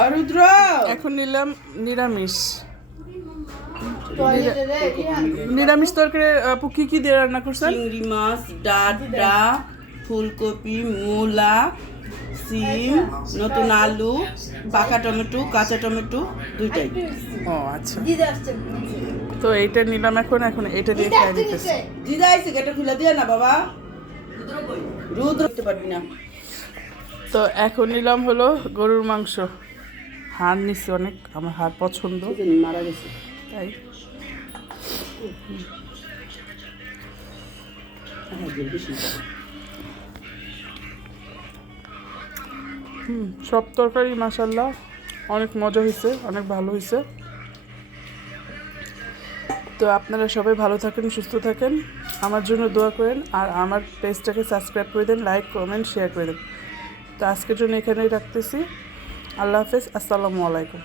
অরুদ্র এখন নিলাম নিরামিষ। নিরামিষ তরকারি আপু কি কি দিয়ে রান্না করছেন? চিংড়ি মাছ, ডাঁটা, ফুলকপি, মূলা, সিম, নতুন আলু, পাকা টমেটো, কাঁচা টমেটো দুইটাই। ও আচ্ছা, তো এইটা নিলাম এখন এটা দিয়ে খাই দিতেছি। দিদা আইসে গেটে খুলে দিয়ে না বাবা, রুদ্র করতে পারবি না। তো এখন নিলাম হলো গরুর মাংস। হাড় নিচ্ছি অনেক, আমার হাড় পছন্দ মারা গেছে তাই। সব তরকারি মাশাল্লাহ অনেক মজা হয়েছে, অনেক ভালো হয়েছে। তো আপনারা সবাই ভালো থাকেন, সুস্থ থাকেন, আমার জন্য দোয়া করেন, আর আমার পেজটাকে সাবস্ক্রাইব করে দেন, লাইক কমেন্ট শেয়ার করে দেন। তো আজকের জন্য এখানেই রাখতেছি। আল্লাহ হাফেজ, আসসালামু আলাইকুম।